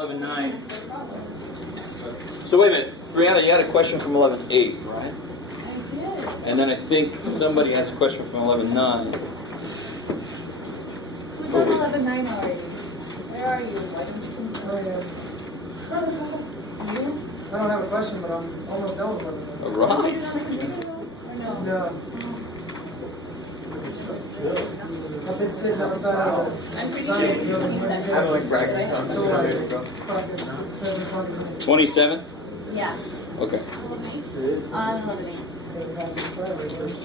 11.9. So wait a minute, Brianna, you had a question from 11.8, right? I did. And then I think somebody has a question from 11.9. Who's on 11.9 already? Where are you? Why don't you come You? I don't have a question, but I'm almost done with it. Did Right. you do it on the computer though? Or no? No. I've been sitting outside of I'm pretty sure it's 27. I don't like bragging, Did I so I'm have just to- ready to go. 7 o'clock. 27? Yeah. Okay. On 11.8.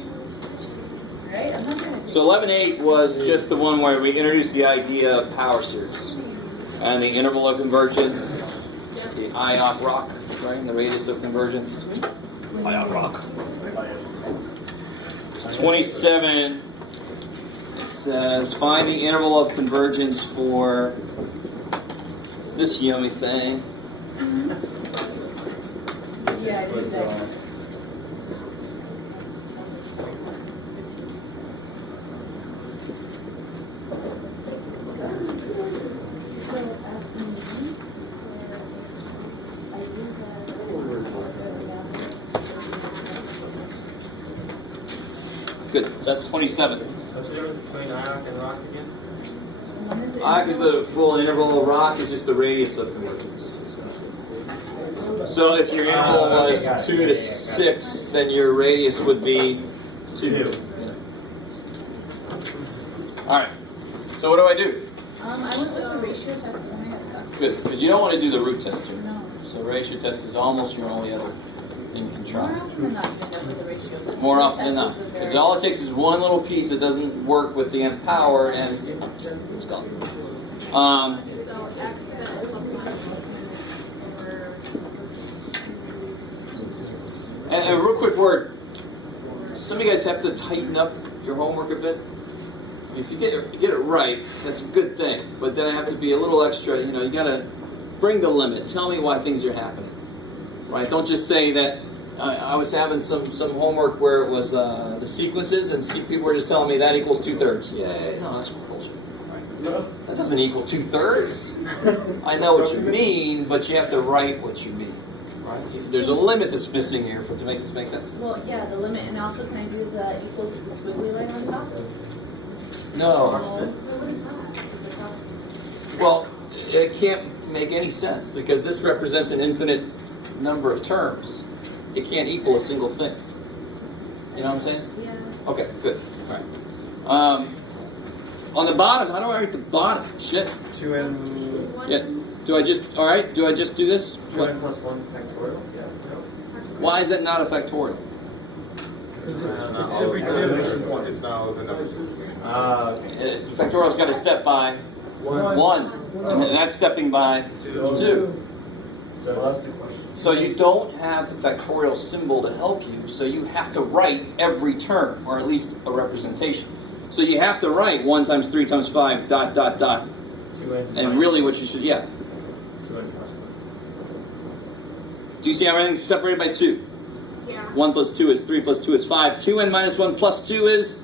Right? I'm not trying to take So 11.8 was just the one where we introduced the idea of power series. And the interval of convergence, the ion rock, right? And the radius of convergence. Ion rock. 27, it says, find the interval of convergence for this yummy thing. Yeah, I did that. Good, so that's 27. What's the difference between ionic and rock again? When is it? Ionic is the full interval, rock is just the radius of convergence. So if your interval was 2 to 6, then your radius would be 2. Alright, so what do I do? I went with the ratio test and I got stuck. Good, because you don't want to do the root test here. No. So ratio test is almost your only other thing you can More try. often than not, you end up with the ratio test. More The often than test not. is a Because very- all it takes is one little piece that doesn't work with the nth power and it's gone. So x plus 1 over And a real quick word. Some of you guys have to tighten up your homework a bit. If you get it right, that's a good thing. But then I have to be a little extra. You know, you gotta bring the limit. Tell me why things are happening. Right? Don't just say that. I was having some homework where it was the sequences, and people were just telling me that equals 2/3. Yay! No, that's bullshit. Right? That doesn't equal 2/3. I know what you mean, but you have to write what you mean. Right? There's a limit that's missing here to make this make sense. Well, yeah, the limit, and also can I do the equals with the squiggly line on top? No. What is that? It's a cross. Well, it can't make any sense because this represents an infinite number of terms. It can't equal a single thing. You know what I'm saying? Yeah. Okay, good. All right. On the bottom, how do I write the bottom? Shit. 2n. Yeah. Do I just do this? 2n plus 1 factorial? Yeah. Why is that not a factorial? Because it's every 2. It's not all the numbers. Okay. Factorial's got to step by 1. And that's stepping by 2. So that's the question. So you don't have the factorial symbol to help you, so you have to write every term, or at least a representation. So you have to write 1 times 3 times 5, ... 2n. And really what you should, 2n plus 1. Do you see how everything's separated by 2? Yeah. 1 plus 2 is 3 plus 2 is 5. 2n minus 1 plus 2 is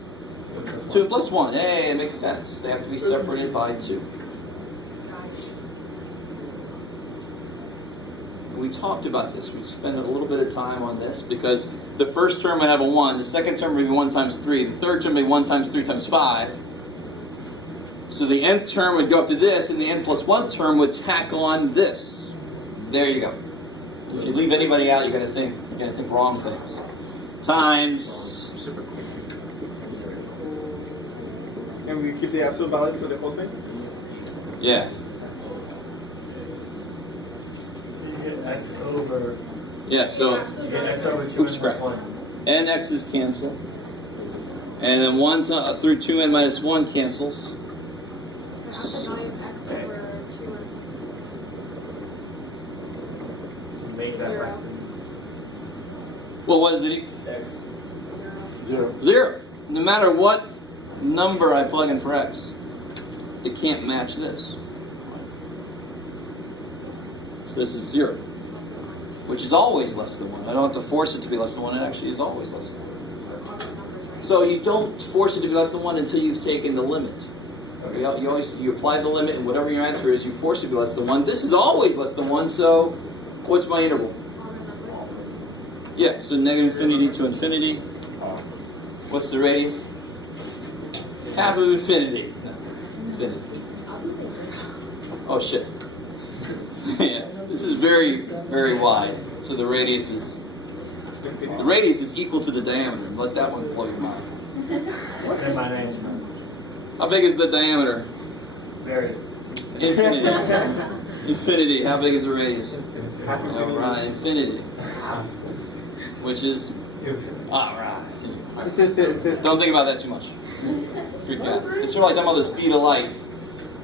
2 plus 1. Hey, it makes sense. They have to be separated by 2. We talked about this. We spent a little bit of time on this because the first term would have a 1, the second term would be 1 times 3, the third term would be 1 times 3 times 5. So the nth term would go up to this, and the n plus 1 term would tack on this. There you go. If you leave anybody out, you're gonna think wrong things. Times. Super quick. And we keep the absolute value for the whole thing? Yeah. You get x over. Yeah. So You get x over 2n Oops, plus crap. 1. n x's cancel, and then 1 through 2n minus 1 cancels. So half the value is x over 2 Make that less than Well, what does it equal? x. 0. 0. No matter what number I plug in for x, it can't match this. So this is 0, which is always less than 1. I don't have to force it to be less than 1. It actually is always less than 1. So you don't force it to be less than 1 until you've taken the limit. You apply the limit, and whatever your answer is, you force it to be less than 1. This is always less than 1, so what's my interval? Yeah, so negative infinity to infinity. What's the radius? Half of infinity. No, infinity. Oh shit. Yeah, this is very, very wide. So the radius is equal to the diameter. Let that one blow your mind. And my name's How big is the diameter? Very. Infinity. Infinity. How big is the radius? Half infinity. All right, infinity. Which is. All right. See. Don't think about that too much. Freak you out. It's sort of like talking about the speed of light.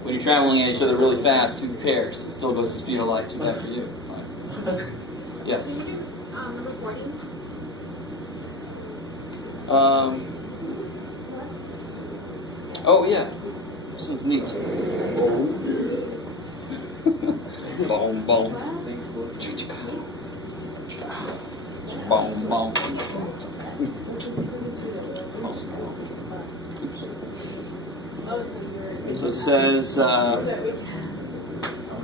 When you're traveling at each other really fast, who cares? It still goes the speed of light. Too bad for you. Fine. Yeah. Can you do number 40? Oh yeah. This one's neat. Boom, boom. Boom, boom. So it says,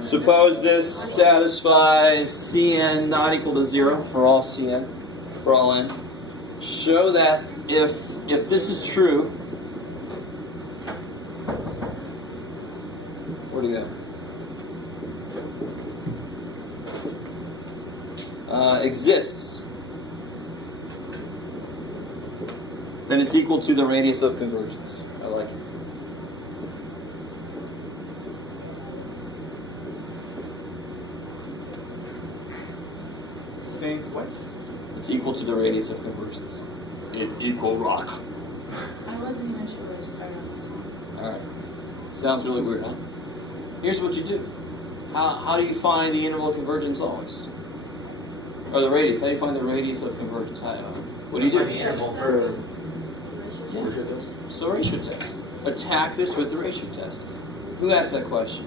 suppose this satisfies Cn not equal to 0 for all Cn, for all n. Show that if this is true, where do you go? Exists, then it's equal to the radius of convergence. I like it. Thanks, what? It's equal to the radius of convergence. It equal rock. I wasn't even sure where to start on this one. Alright. Sounds really weird, huh? Here's what you do. How do you find the interval of convergence always? Or the radius. How do you find the radius of convergence? What do you do? The interval for Yeah. So ratio test. Attack this with the ratio test. Who asked that question?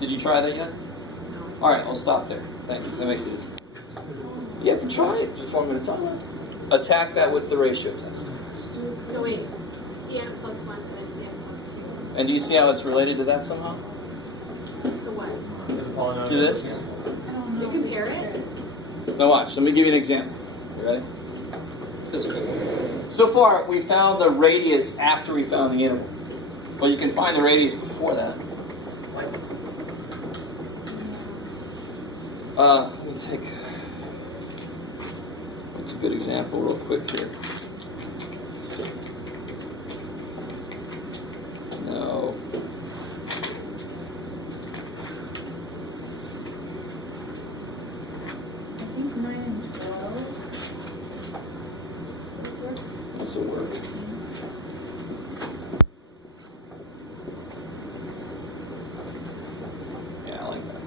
Did you try that yet? Alright, I'll stop there. Thank you. That makes it easy. You have to try it before I'm going to talk about it. Attack that with the ratio test. So wait, Cn plus 1 and Cn plus 2. And do you see how it's related to that somehow? To what? To this? I don't know. You compare it? Now watch. Let me give you an example. You ready? So far, we found the radius after we found the interval. Well, you can find the radius before that. Let me take... What's a good example real quick here? No. I think 9 and 12. This will work. Yeah, I like that.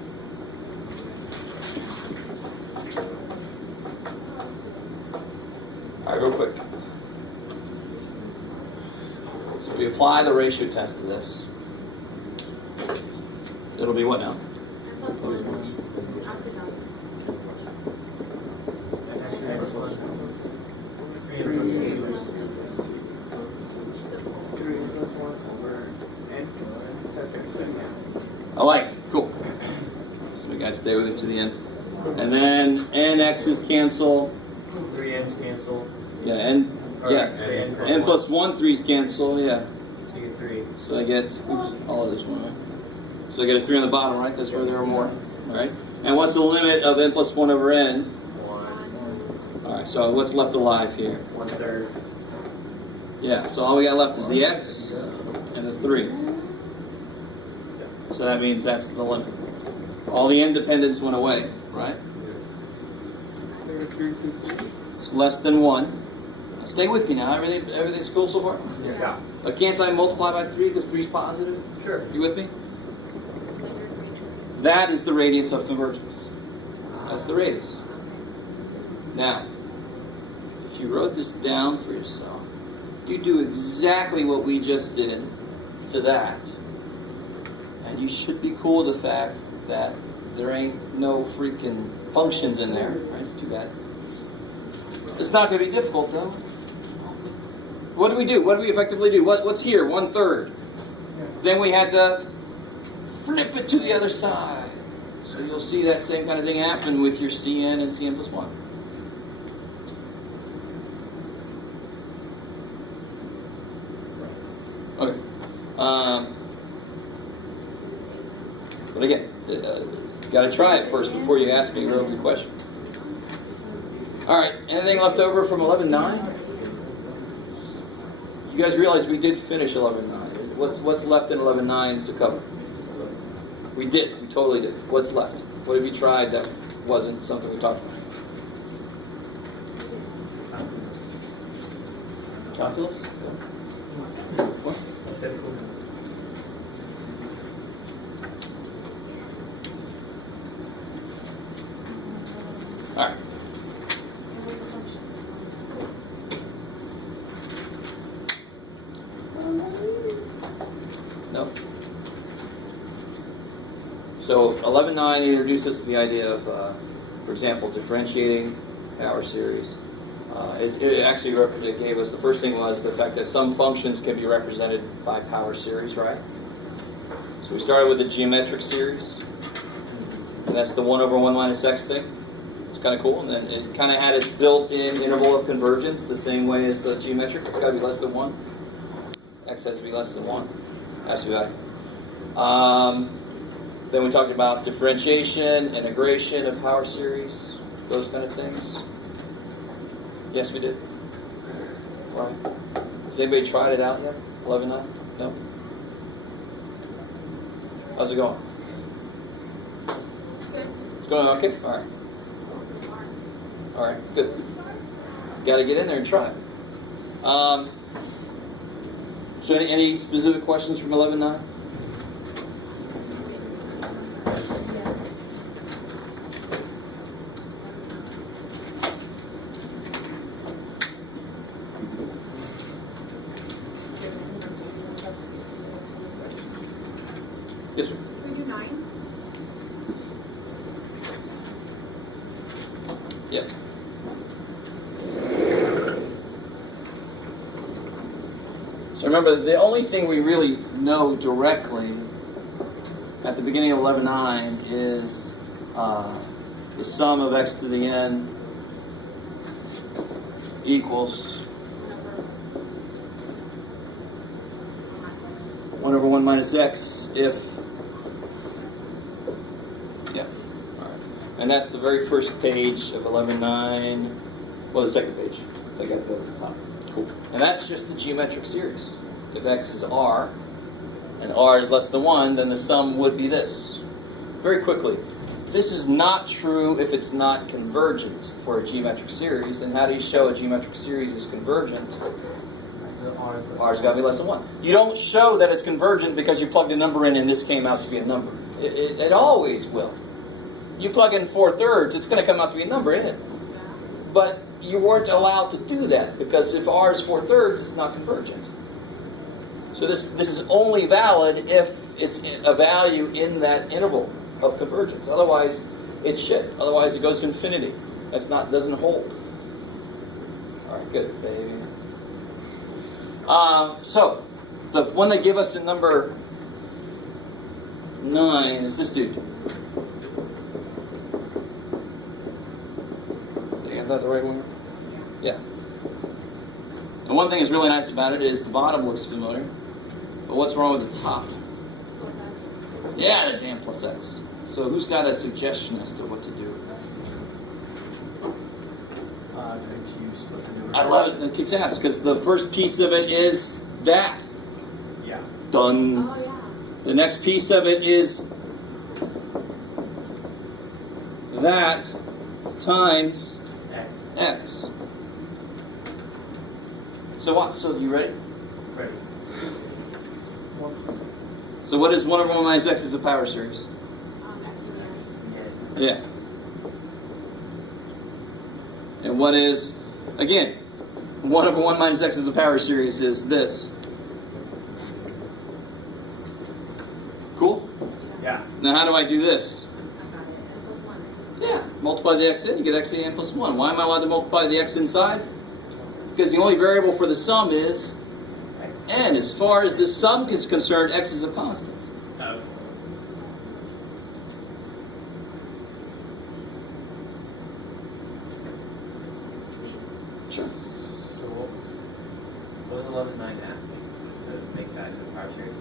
All right, real quick. So we apply the ratio test to this. It'll be what now? N plus 1. Absolute value. I like it. Cool. So we guys stay with it to the end. And then nx's cancel. 3n's cancel. Yeah, n. Yeah. N plus 1, 3's cancel. Yeah. So you get 3. So I get, oops, all of this one, right? So I get a 3 on the bottom, right? That's where there are more. All right. And what's the limit of n plus 1 over n? 1. All right. So what's left alive here? 1/3. Yeah. So all we got left is the x and the 3. So that means that's the limit. All the independence went away, right? It's less than 1. Stay with me now. Everything's cool so far? Yeah. But can't I multiply by 3 because 3 is positive? Sure. You with me? That is the radius of convergence. That's the radius. Now, if you wrote this down for yourself, you do exactly what we just did to that. And you should be cool with the fact that there ain't no freaking functions in there. Right? It's too bad. It's not going to be difficult, though. What do we do? What do we effectively do? What's here? 1/3. Then we had to flip it to the other side. So you'll see that same kind of thing happen with your Cn and Cn plus 1. Okay. But again, got to try it first before you ask me a real good question. All right, anything left over from 11.9? You guys realize we did finish 11.9. What's left in 11.9 to cover? We did. We totally did. What's left? What have you tried that wasn't something we talked about? Calculus? What? All right. No. So 11.9 introduced us to the idea of, for example, differentiating power series. It actually gave us, the first thing was the fact that some functions can be represented by power series, right? So we started with the geometric series, and that's the 1 over 1 minus x thing. It's kind of cool, and then it kind of had its built-in interval of convergence the same way as the geometric. It's got to be less than 1. X has to be less than 1. Has to be value. Then we talked about differentiation, integration of power series, those kind of things. Yes, we did. Right. Has anybody tried it out yet? 11.9? No? How's it going? Good. It's going okay? All right. All right, good. Got to get in there and try it. So any specific questions from 11.9? Yes, sir. Can we do 9? Yeah. So remember, the only thing we really know directly at the beginning of 11.9 is the sum of x to the n equals 1 over 1 minus x if, yeah, all right. And that's the very first page of 11.9, well, the second page. I got it over the top. Cool. And that's just the geometric series. If x is r, and r is less than 1, then the sum would be this. Very quickly, this is not true if it's not convergent for a geometric series. And how do you show a geometric series is convergent? R's got to be less than 1. You don't show that it's convergent because you plugged a number in and this came out to be a number. It always will. You plug in 4/3, it's going to come out to be a number, isn't it? But you weren't allowed to do that because if r is 4/3, it's not convergent. So this is only valid if it's a value in that interval of convergence. Otherwise, it should. Otherwise, it goes to infinity. Doesn't hold. All right, good, baby. So the one they give us in number 9 is this dude. They got that the right one? Yeah. And one thing that's really nice about it is the bottom looks familiar. But what's wrong with the top? Plus x. Yeah, the damn plus x. So who's got a suggestion as to what to do with that? Could you split the number? I love it. It kicks ass because the first piece of it is that. Yeah. Done. Oh, yeah. The next piece of it is that times X. x. So what? So you ready? Ready. So what is 1 over 1 minus x is a power series? X to the n. Yeah. Yeah. And what is, again, 1 over 1 minus x is a power series is this. Cool? Yeah. Now how do I do this? I got it. N plus 1. Yeah, multiply the x in, you get x to the n plus 1. Why am I allowed to multiply the x inside? Because the only variable for the sum is X. And as far as the sum is concerned, x is a constant. Okay. Sure. So what was 11.9 asking? Just to make that into a power series?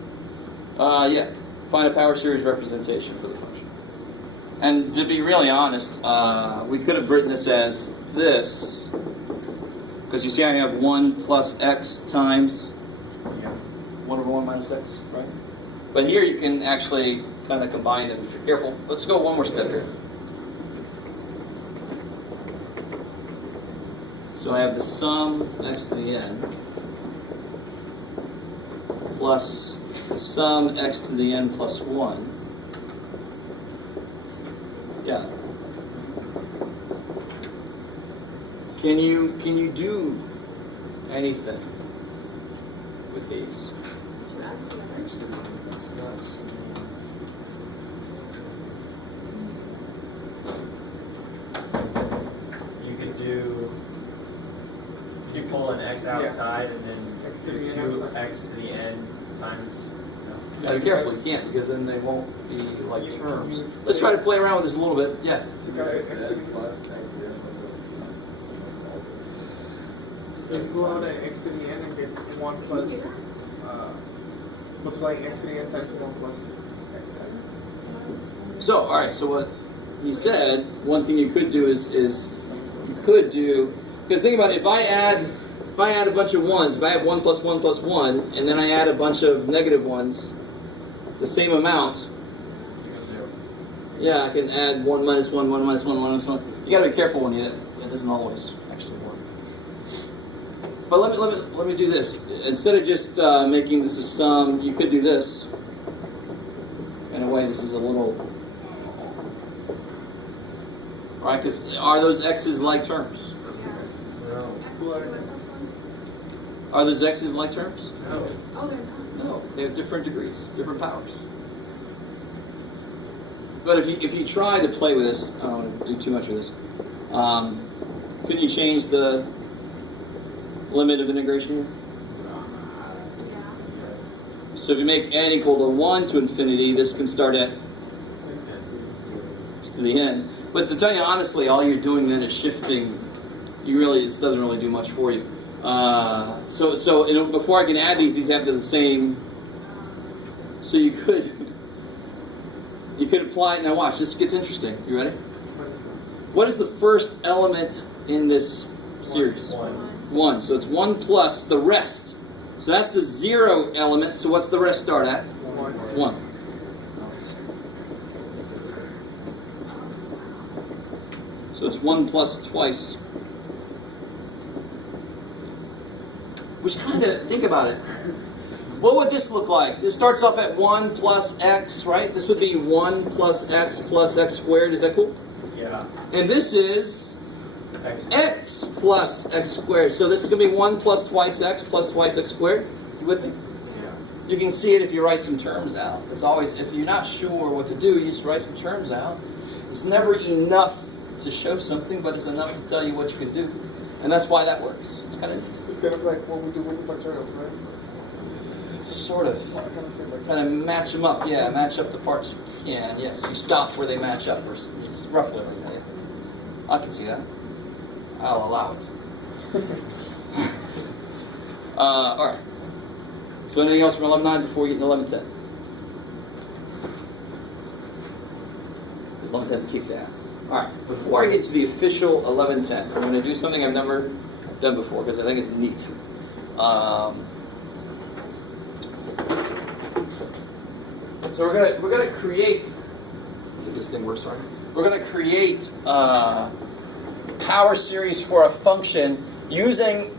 Yeah. Find a power series representation for the function. And to be really honest, we could have written this as this, because you see I have 1 plus x times Yeah. 1 over 1 minus x, right? But here you can actually kind of combine them if you're careful. Let's go one more step here. So I have the sum x to the n plus the sum x to the n plus 1. Yeah. Can you do anything with these? You could do. You pull an x outside and then X to the do n 2 outside. x to the n times. No. Now be careful, you can't, because then they won't be like terms. Let's try to play around with this a little bit. Yeah. To go x to the You go out at x to the n and get 1 plus, multiplying x to the n times 1 plus x. So, all right. So what he said, one thing you could do is you could do, because think about it, if I add a bunch of ones, if I have 1 plus 1 plus 1, and then I add a bunch of negative ones, the same amount. Yeah, I can add 1 minus 1, 1 minus 1, 1 minus 1. You got to be careful when you. It doesn't always actually work. But let me do this. Instead of just making this a sum, you could do this. In a way, this is a little. Right? Because are those x's like terms? No. Are those x's like terms? No. Oh, they're not. No, they have different degrees, different powers. But if you try to play with this, I don't want to do too much of this. Couldn't you change the limit of integration here? Yeah. So if you make n equal to 1 to infinity, this can start at to the end. But to tell you honestly, all you're doing then is shifting. This doesn't really do much for you. So before I can add these have the same. So you could apply it. Now watch, this gets interesting. You ready? What is the first element in this series? 1. So it's 1 plus the rest. So that's the 0 element. So what's the rest start at? 1. So it's 1 plus twice. Which kind of, think about it. What would this look like? This starts off at 1 plus x, right? This would be 1 plus x squared. Is that cool? Yeah. And this is X. x plus x squared. So this is going to be 1 plus twice x squared. You with me? Yeah. You can see it if you write some terms out. It's always, if you're not sure what to do, you just write some terms out. It's never enough to show something, but it's enough to tell you what you could do. And that's why that works. It's kind of interesting. It's kind of like what we do with the factorials, right? Sort of. Kind of match them up. Yeah, match up the parts you can. Yes, you stop where they match up. Or it's roughly like that. I can see that. I'll allow it. All right. So anything else from 11.9 before we get to 11.10? Because 11.10 kicks ass. All right. Before I get to the official 11.10, I'm going to do something I've never done before because I think it's neat. So we're gonna create. I think this thing works. Sorry. We're gonna create a power series for a function using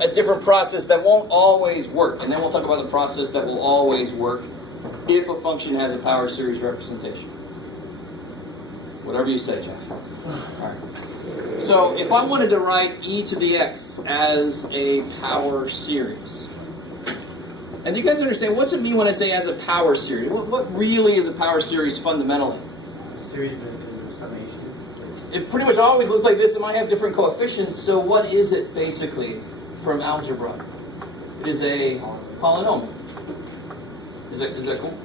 a different process that won't always work, and then we'll talk about the process that will always work if a function has a power series representation. Whatever you say, Jeff. All right. So if I wanted to write e to the x as a power series. And you guys understand, what's it mean when I say as a power series? What really is a power series fundamentally? A series that is a summation. It pretty much always looks like this. It might have different coefficients. So what is it basically from algebra? It is a polynomial. Is that cool?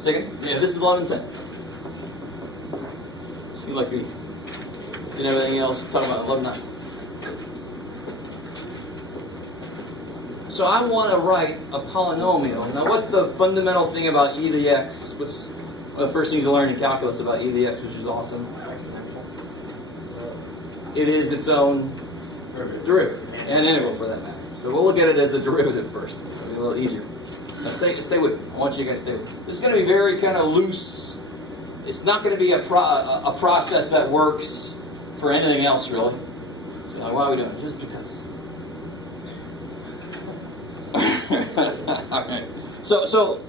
Second? Yeah, this is 1110. Seems like we did everything else. Talking about 11.9. So I want to write a polynomial. Now, what's the fundamental thing about e to the x? What's the first thing you learn in calculus about e to the x, which is awesome? It is its own derivative, and integral for that matter. So we'll look at it as a derivative first. It'll be a little easier. Now stay with me. I want you guys to stay with me. This is going to be very kind of loose. It's not going to be a process that works for anything else, really. So like, why are we doing it? Just because. All right. So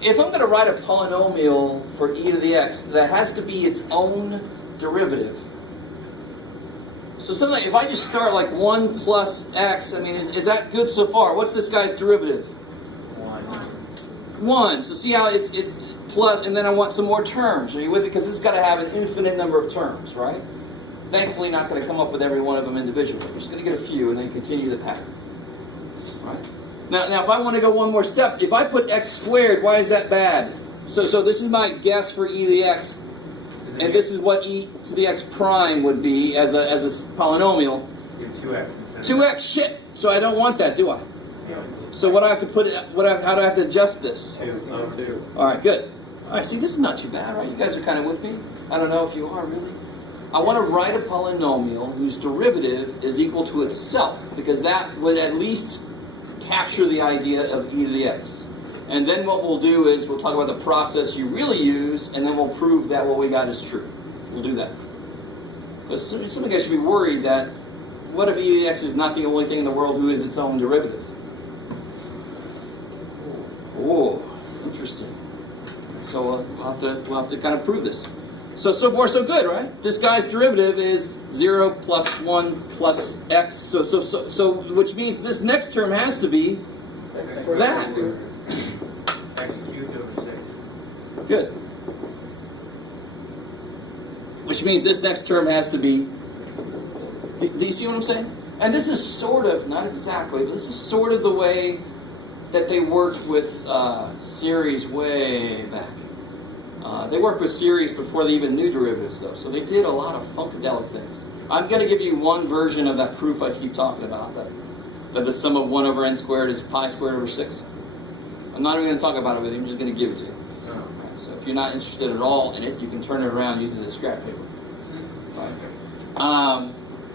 if I'm going to write a polynomial for e to the x, that has to be its own derivative. So something like, if I just start like 1 plus x, I mean, is that good so far? What's this guy's derivative? 1. So see how it's plus, and then I want some more terms. Are you with it? Because it's got to have an infinite number of terms, right? Thankfully, not going to come up with every one of them individually. We're just going to get a few and then continue the pattern. Right? Now, if I want to go one more step, if I put x squared, why is that bad? So this is my guess for e to the x. And this is what e to the x prime would be as a polynomial. You have 2x instead. 2x, shit. So I don't want that, do I? So what do I have to put? How do I have to adjust this? 2. All right, good. All right, see, this is not too bad, right? You guys are kind of with me. I don't know if you are really. I want to write a polynomial whose derivative is equal to itself, because that would at least capture the idea of e to the x. And then what we'll do is we'll talk about the process you really use, and then we'll prove that what we got is true. We'll do that. Because some of you guys should be worried that, what if e to the x is not the only thing in the world who is its own derivative? Oh, interesting. So we'll have to kind of prove this. So far so good, right? This guy's derivative is 0 plus 1 plus x. So which means this next term has to be that. X cubed over 6. Good. Which means this next term has to be. Do you see what I'm saying? And this is sort of, not exactly, but this is sort of the way that they worked with series way back. They worked with series before they even knew derivatives, though. So they did a lot of funkadelic things. I'm going to give you one version of that proof I keep talking about, that the sum of 1 over n squared is pi squared over 6. I'm not even going to talk about it with you. I'm just going to give it to you. Okay, so if you're not interested at all in it, you can turn it around using the scrap paper. Right.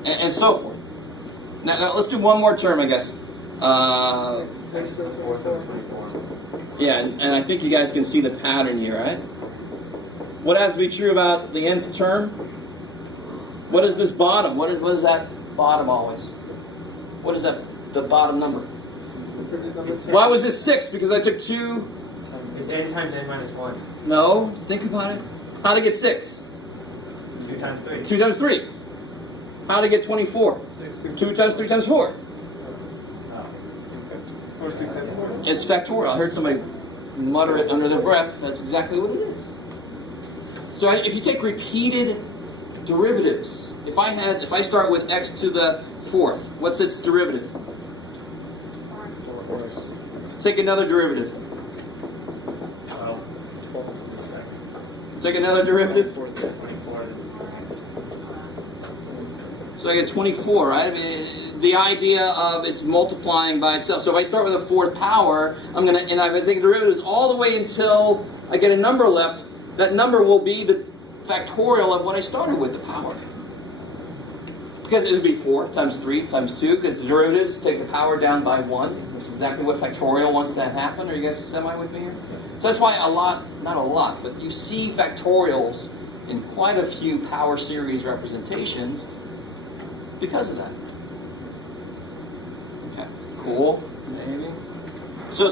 And so forth. Now let's do one more term, I guess. X to the 4th over 24. Yeah, and I think you guys can see the pattern here, right? What has to be true about the nth term? What is this bottom? What is that bottom always? What is that, the bottom number? Why was this 6? Because I took 2. It's n times n minus 1. No, think about it. How to get 6? 2 times 3. 2 times 3. How to get 24? 2 times 3 times 4. Or 6 times 4. It's factorial. I heard somebody mutter it under their breath. That's exactly what it is. So if you take repeated derivatives, if I start with x to the 4th, what's its derivative? Take another derivative. 12. Take another derivative. 24. So I get 24, right? I mean, the idea of it's multiplying by itself. So if I start with a 4th power, I'm going to take derivatives all the way until I get a number left. That number will be the factorial of what I started with, the power. Because it would be 4 times 3 times 2, because the derivatives take the power down by 1. That's exactly what factorial wants to happen. Are you guys semi with me here? So that's why not a lot, but you see factorials in quite a few power series representations because of that. Okay, cool. Maybe. So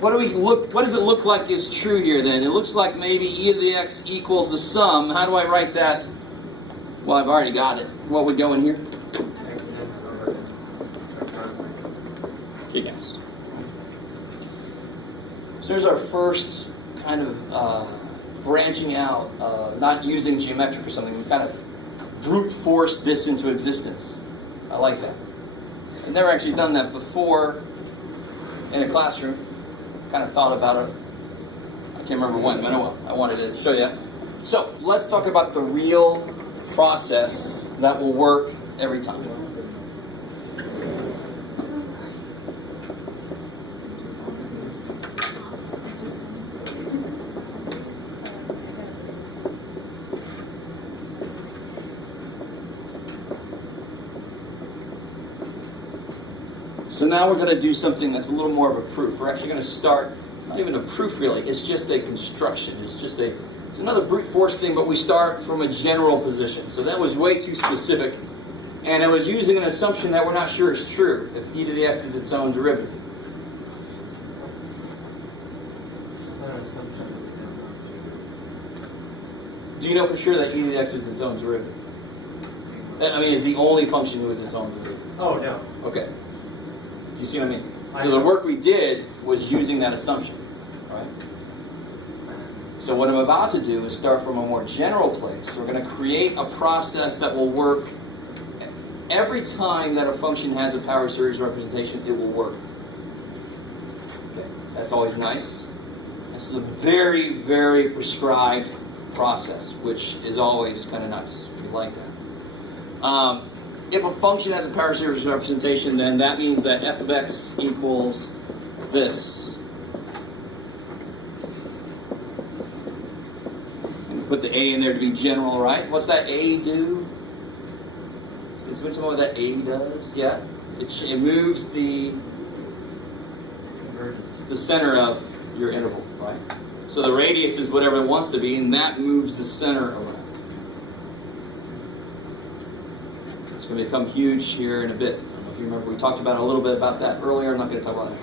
what does it look like is true here then? It looks like maybe e to the x equals the sum. How do I write that? Well, I've already got it. What would go in here? Okay, guys. So there's our first kind of branching out, not using geometric or something. We kind of brute force this into existence. I like that. I've never actually done that before in a classroom. Kind of thought about it. I can't remember when, but I wanted to show you. So let's talk about the real process that will work every time. So now we're going to do something that's a little more of a proof. We're actually going to start, it's not even a proof really, it's just a construction. It's another brute force thing, but we start from a general position. So that was way too specific. And I was using an assumption that we're not sure is true, if e to the x is its own derivative. Is that an assumption that we don't know Do you know for sure that e to the x is its own derivative? I mean, is the only function who is its own derivative? to? Oh, no. Okay. Do you see what I mean? So the work we did was using that assumption, right? So what I'm about to do is start from a more general place. We're going to create a process that will work every time that a function has a power series representation. It will work. Okay. That's always nice. This is a very, very prescribed process, which is always kind of nice if you like that. If a function has a power series representation, then that means that f of x equals this. And put the a in there to be general, right? What's that a do? Can somebody tell me what that a does? Yeah? It moves the center of your interval, right? So the radius is whatever it wants to be, and that moves the center around. It's going to become huge here in a bit. I don't know if you remember, we talked about a little bit about that earlier. I'm not going to talk about that.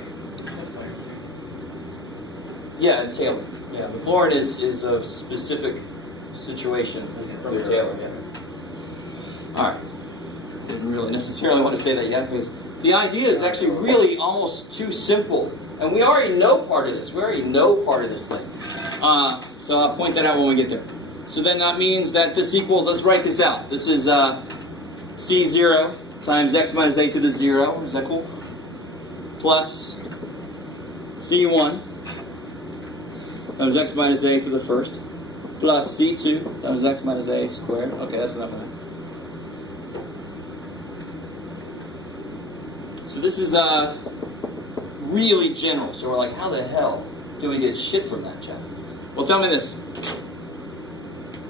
Yeah, and Taylor. Yeah, Maclaurin is a specific situation from Taylor. Yeah. All right. Didn't really necessarily want to say that yet, because the idea is actually really almost too simple. And we already know part of this. We already know part of this thing. So I'll point that out when we get there. So then that means that this equals, let's write this out. This is C0 times x minus a to the 0. Is that cool? Plus C1 times x minus a to the first. Plus C2 times x minus a squared. Okay, that's enough of that. So this is really general. So we're like, how the hell do we get shit from that, Jeff? Well, tell me this.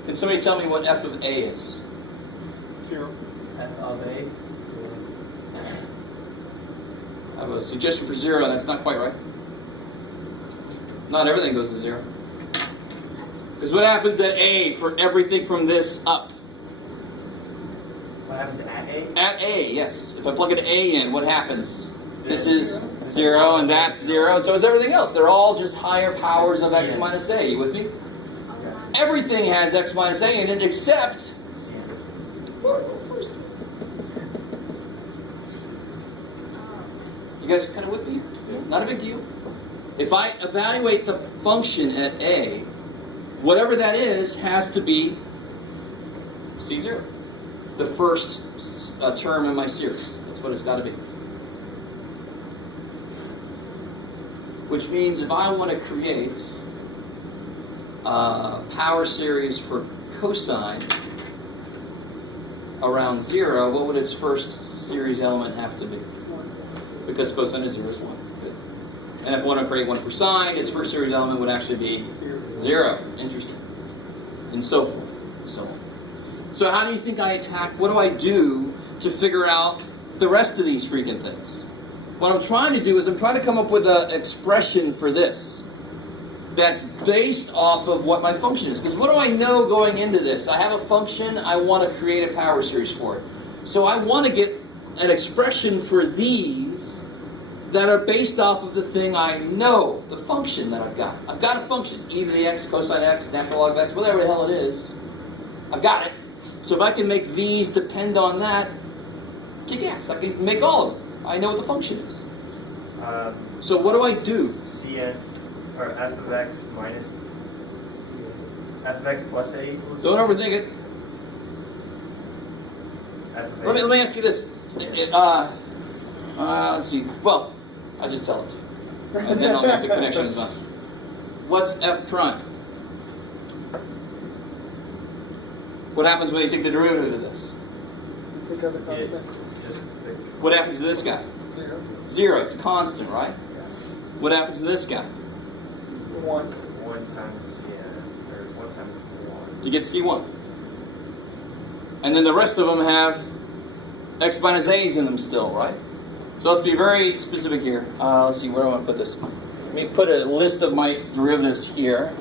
Can somebody tell me what f of a is? 0. F of a. I have a suggestion for 0, and that's not quite right. Not everything goes to 0. Because what happens at a for everything from this up? What happens at a? At a, yes. If I plug an a in, what happens? This is 0, and that's 0, and so is everything else. They're all just higher powers of x minus a. You with me? Everything has x minus a in it except... You guys kind of with me? Not a big deal. If I evaluate the function at a, whatever that is has to be C0. The first term in my series. That's what it's got to be. Which means if I want to create a power series for cosine around 0, what would its first series element have to be? Because cosine is 0 is 1. Good. And if I want to create one for sine, its first series element would actually be 0. Interesting. And so forth. And so on. So how do you think I attack? What do I do to figure out the rest of these freaking things? What I'm trying to do is I'm trying to come up with an expression for this that's based off of what my function is. Because what do I know going into this? I have a function, I want to create a power series for it. So I want to get an expression for these that are based off of the thing I know, the function that I've got. I've got a function, e to the x, cosine x, natural log of x, whatever the hell it is. I've got it. So if I can make these depend on that, kick ass. I can make all of them. I know what the function is. So what do I do? Cn, or f of x minus f of x plus a equals... Don't overthink it. F of Let me ask you this. Let's see. Well, I just tell it to you. And then I'll make the connection as well. What's f prime? What happens when you take the derivative of this? Take out the constant. What happens to this guy? 0. 0. It's a constant, right? What happens to this guy? 1. 1 times cn, or 1 times 1. You get C1. And then the rest of them have x minus a's in them still, right? So let's be very specific here. Let's see, where do I want to put this? Let me put a list of my derivatives here.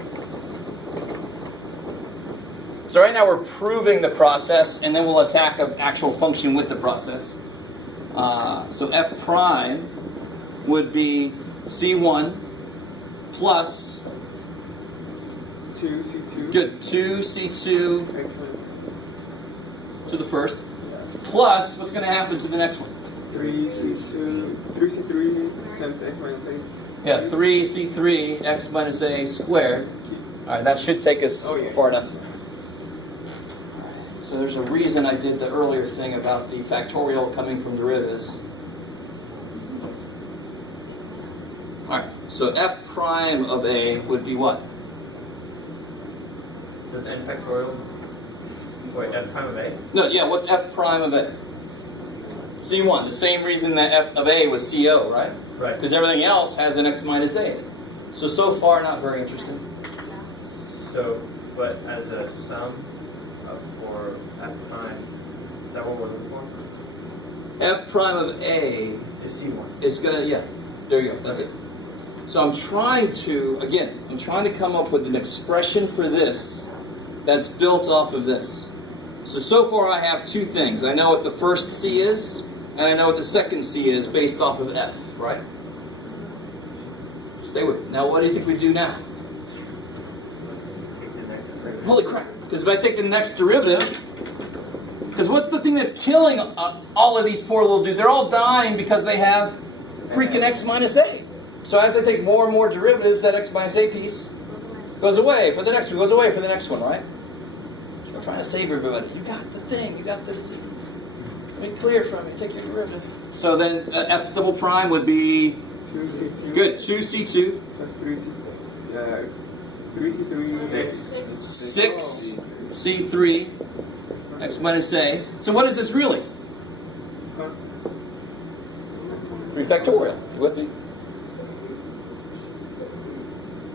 So right now we're proving the process, and then we'll attack an actual function with the process. So f prime would be C1 plus 2C2. good 2C2 to the first, plus what's going to happen to the next one? 3C3 times x minus a. Yeah, 3C3 x minus a squared. All right, that should take us far enough. So there's a reason I did the earlier thing about the factorial coming from derivatives. All right, so f prime of a would be what? So it's n factorial. Wait, f prime of a? No, yeah, what's f prime of a? C1, the same reason that f of a was CO, right? Right. Because everything else has an x minus a. So far, not very interesting. So, but as a sum for f prime, is that what we're looking for? F prime of a Is C1. is gonna, yeah, there you go, that's it. So I'm trying to come up with an expression for this that's built off of this. So far I have two things. I know what the first C is, and I know what the second C is based off of F, right? Stay with me. Now what do you think we do now? Take the next. Holy crap. Because if I take the next derivative, because what's the thing that's killing all of these poor little dudes? They're all dying because they have freaking x minus a. So as I take more and more derivatives, that x minus a piece goes away for the next one, goes away for the next one, right? So I'm trying to save everybody. You got the thing, you got the... Let me clear from you, take your derivative. So then f double prime would be... 2C2. Good, 2C2. Plus 3C3. 6C3, x minus a. So what is this really? 3 factorial. You with me?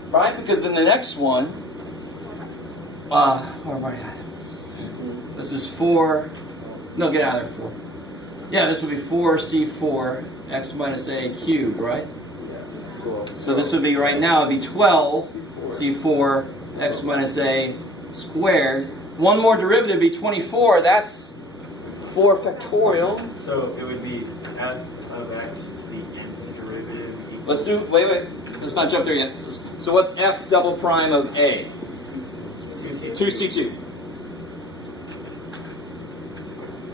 Right? Because then the next one, where am I at? This is 4, no, get out of there, 4. Yeah, this would be 4C4, x minus a cubed, right? So this would be, right now, it would be 12C4, x minus a squared. One more derivative would be 24, that's 4 factorial. So it would be f of x to the nth derivative equals... Let's do, wait, let's not jump there yet. So what's f double prime of a? 2C2.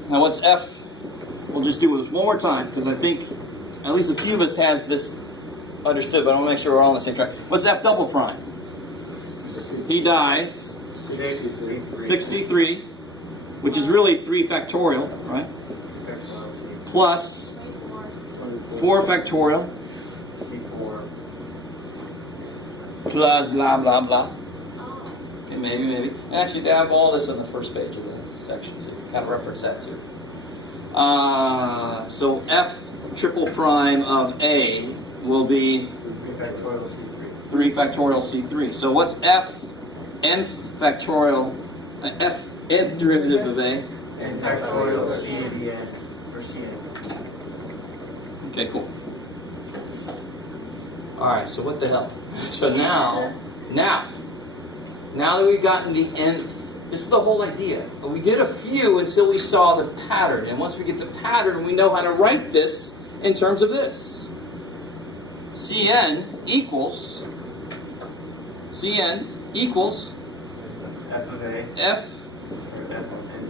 Now what's f? We'll just do it one more time, because I think at least a few of us has this understood, but I want to make sure we're all on the same track. What's f double prime? He dies. 6C3, which is really 3 factorial, right? Plus 4 factorial. C4. Plus blah, blah, blah. Okay, maybe. And actually, they have all this on the first page of the section, so you have to reference that too. So f triple prime of a will be 3 factorial C3. So what's f nth factorial, f nth derivative of a? N factorial C to the n, or Cn. Okay, cool. Alright, so what the hell? So now that we've gotten the nth, this is the whole idea. We did a few until we saw the pattern. And once we get the pattern, we know how to write this in terms of this. Cn equals F of a. f,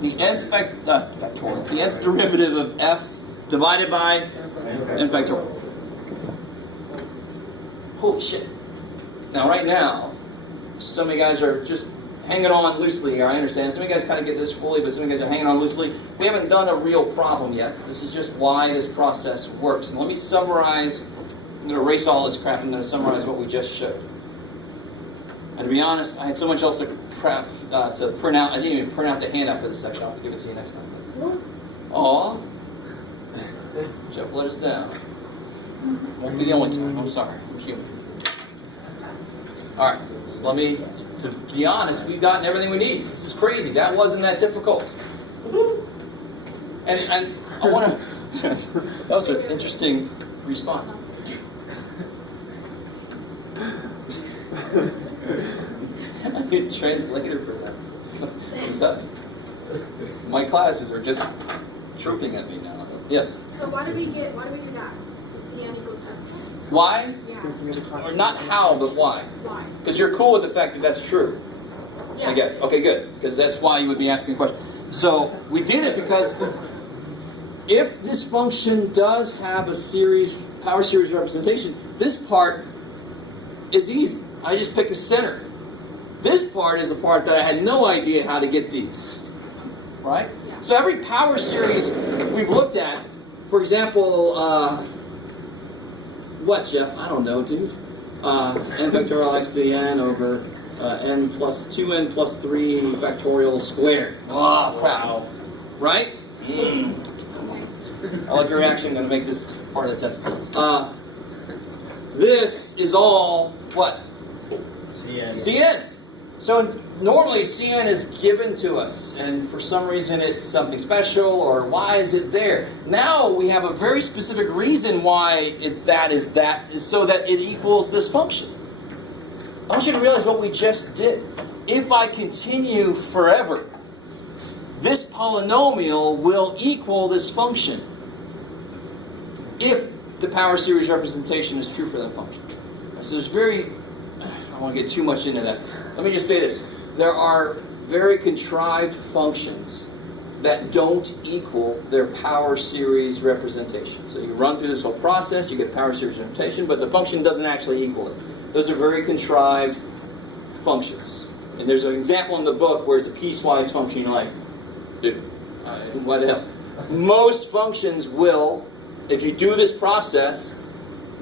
the nth factorial, the nth derivative of f divided by n factorial. Holy shit. Now, right now, some of you guys are just hanging on loosely here. I understand. Some of you guys kind of get this fully, but some of you guys are hanging on loosely. We haven't done a real problem yet. This is just why this process works. And let me summarize. I'm going to erase all this crap. I'm going to summarize what we just showed. And to be honest, I had so much else to print out. I didn't even print out the handout for this section. I'll have to give it to you next time. Aw. Jeff let us down. Won't be the only time. I'm sorry. I'm human. All right. So let me, to be honest, we've gotten everything we need. This is crazy. That wasn't that difficult. And I want to, that was an interesting response. I need a translator for that. What's up? My classes are just chirping at me now. Yes? So why do we do that? CN equals F. Why? Yeah. Or not how, but why? Why? Because you're cool with the fact that that's true. Yeah. I guess. Okay, good. Because that's why you would be asking a question. So we did it because if this function does have a power series representation, this part is easy. I just pick a center. This part is the part that I had no idea how to get these. Right? Yeah. So every power series we've looked at, for example, what, Jeff? I don't know, dude. N factorial x to the n over n plus 2n plus 3 factorial squared. Oh, crap. Wow. Right? I like your reaction. I'm going to make this part of the test. This is all what? CN. CN. So normally CN is given to us, and for some reason it's something special, or why is it there? Now we have a very specific reason why that is so that it equals this function. I want you to realize what we just did. If I continue forever, this polynomial will equal this function if the power series representation is true for that function. So there's I don't want to get too much into that. Let me just say this. There are very contrived functions that don't equal their power series representation. So you run through this whole process, you get power series representation, but the function doesn't actually equal it. Those are very contrived functions. And there's an example in the book where it's a piecewise function. You're like, dude, why the hell? Most functions will, if you do this process,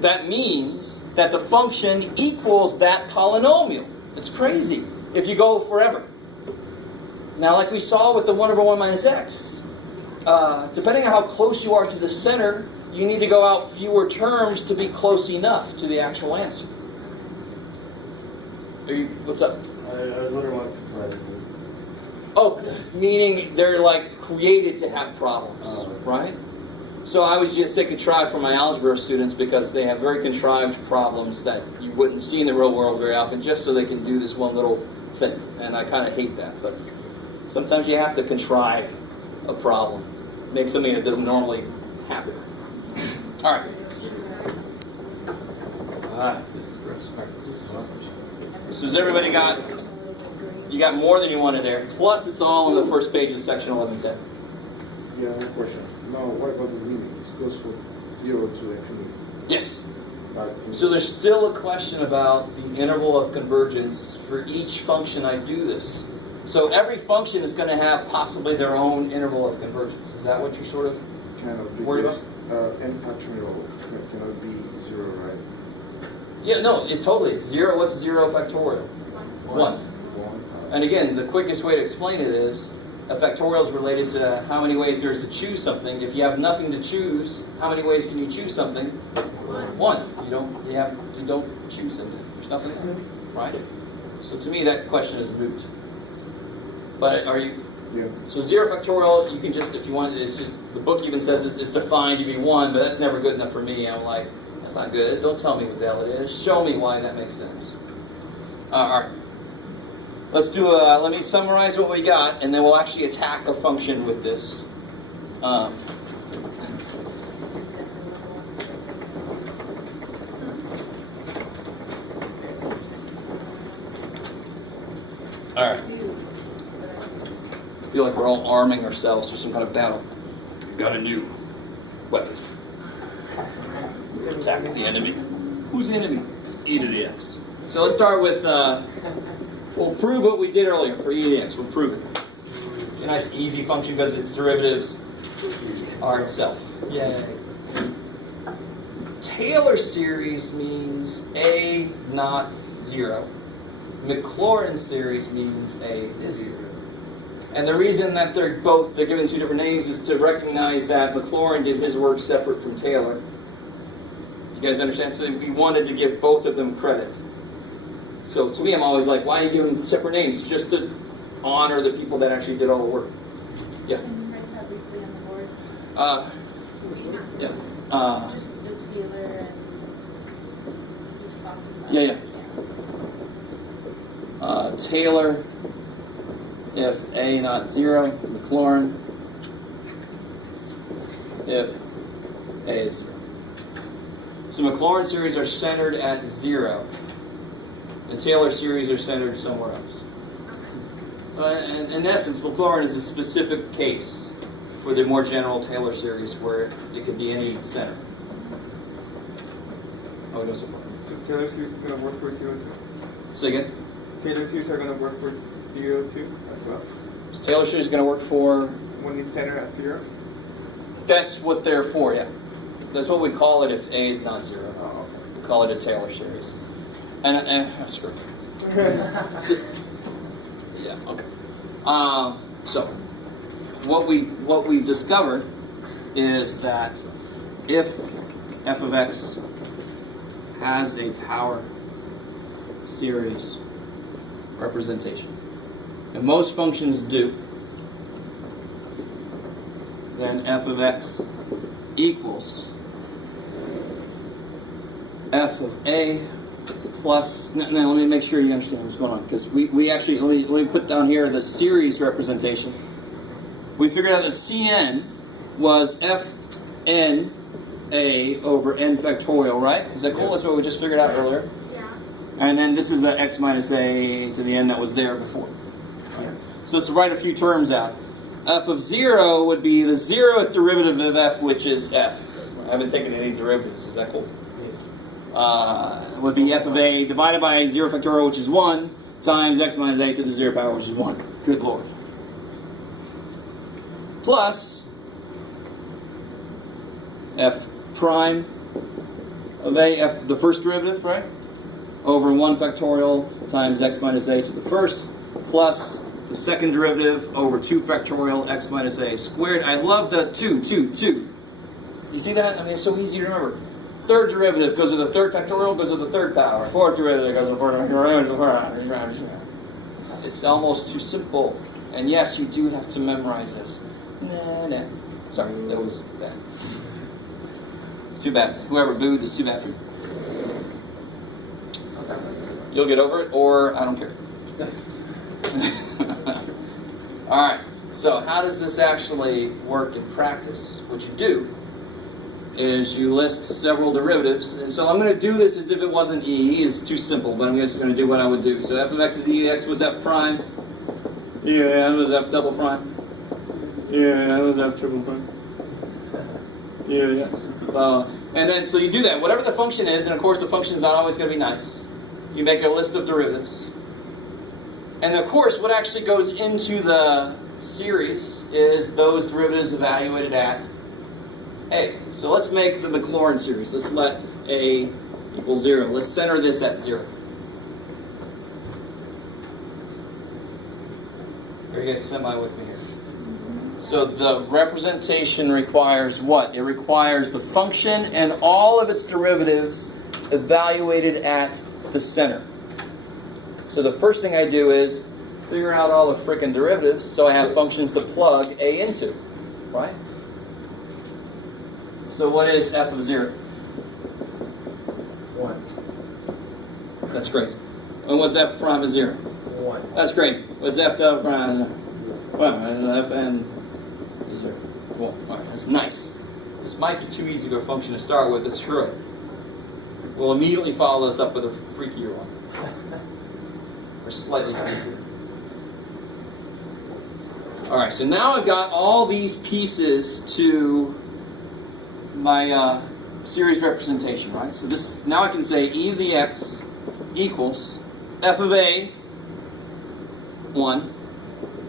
that means that the function equals that polynomial. It's crazy if you go forever. Now, like we saw with the 1 over 1 minus x, depending on how close you are to the center, you need to go out fewer terms to be close enough to the actual answer. What's up? I was wondering what contrived. Oh, meaning they're like created to have problems, right? So I was just say contrived for my algebra students because they have very contrived problems that you wouldn't see in the real world very often, just so they can do this one little thing. And I kind of hate that, but sometimes you have to contrive a problem, make something that doesn't normally happen. All right. This is gross. All right. So has everybody you got more than you wanted there, plus it's all in the first page of section 1110. Yeah, one question. Now, what about the limit? It goes from 0 to infinity. Yes. But So there's still a question about the interval of convergence for each function I do this. So every function is going to have possibly their own interval of convergence. Is that what you're sort of kind of worried because n factorial cannot be 0, right? Yeah, no, it totally is. 0, what's 0 factorial? 1. 1. And again, the quickest way to explain it is a factorial is related to how many ways there is to choose something. If you have nothing to choose, how many ways can you choose something? 1. You don't choose something. There's nothing there, right? So to me, that question is moot. But are you? Yeah. So 0 factorial, you can just, if you want, it's just, the book even says it's defined to be 1, but that's never good enough for me. I'm like, that's not good. Don't tell me what the hell it is. Show me why that makes sense. All right. Let's do let me summarize what we got, and then we'll actually attack a function with this. All right. I feel like we're all arming ourselves for some kind of battle. We've got a new weapon. Attack the enemy. Who's the enemy? E to the x. So let's start with We'll prove what we did earlier for e to the x. We'll prove it. A nice easy function because its derivatives are itself. Yay. Taylor series means a not 0. Maclaurin series means a is 0. And the reason that they're given two different names is to recognize that Maclaurin did his work separate from Taylor. You guys understand? So we wanted to give both of them credit. So to me, I'm always like, why are you giving separate names? Just to honor the people that actually did all the work. Yeah. Can you write that briefly on the board? Yeah. Just the Taylor and you're talking about. Yeah. Taylor, if A not 0, Maclaurin, if A is 0. So Maclaurin series are centered at 0. The Taylor series are centered somewhere else. So in essence, Maclaurin is a specific case for the more general Taylor series where it could be any center. Oh, it doesn't work. So Taylor series is going to work for 0, 2. Say again? Taylor series are going to work for 0, 2 as well. Taylor series is going to work for... When it's centered at 0? That's what they're for, yeah. That's what we call it if A is not 0. Oh, okay. We call it a Taylor series. And screw it. It's just... Yeah, okay. So, what we've discovered is that if f of x has a power series representation, and most functions do, then f of x equals f of a plus, now let me make sure you understand what's going on, because we actually, let me put down here the series representation. We figured out that Cn was Fn a over n factorial, right? Is that cool? That's what we just figured out earlier. Yeah. And then this is the x minus a to the n that was there before. Right? So let's write a few terms out. F of 0 would be the 0th derivative of f, which is f. I haven't taken any derivatives. Is that cool? Would be f of a divided by 0 factorial, which is 1, times x minus a to the 0 power, which is 1. Good Lord. Plus f prime of a, f, the first derivative, right? Over 1 factorial times x minus a to the first, plus the second derivative over 2 factorial x minus a squared. I love the 2. You see that? I mean, it's so easy to remember. Third derivative goes to the third factorial, goes to the third power. Fourth derivative goes to the fourth factorial. It's almost too simple. And yes, you do have to memorize this. Nah. Sorry, that was bad. Too bad. Whoever booed is too bad for you. You'll get over it, or I don't care. Alright, so how does this actually work in practice? What you do is you list several derivatives, and so I'm going to do this as if it wasn't e. It's too simple, but I'm just going to do what I would do. So f of x is e, x was f prime, yeah, that was f double prime, yeah, that was f triple prime, yeah, yes. And then, so you do that, whatever the function is, and of course the function is not always going to be nice. You make a list of derivatives. And of course, what actually goes into the series is those derivatives evaluated at a. So let's make the Maclaurin series. Let's let a equal 0. Let's center this at 0. Are you guys semi with me here? So the representation requires what? It requires the function and all of its derivatives evaluated at the center. So the first thing I do is figure out all the frickin' derivatives so I have functions to plug a into, right? So what is f of 0? 1. That's crazy. And what's f prime of 0? 1. That's crazy. What's f double prime? Well, f n is 0. Cool. All right, that's nice. This might be too easy of a function to start with, but screw it. We'll immediately follow this up with a freakier one. Or slightly freakier. Alright, so now I've got all these pieces to my series representation, right? So this, now I can say e to the x equals f of a 1,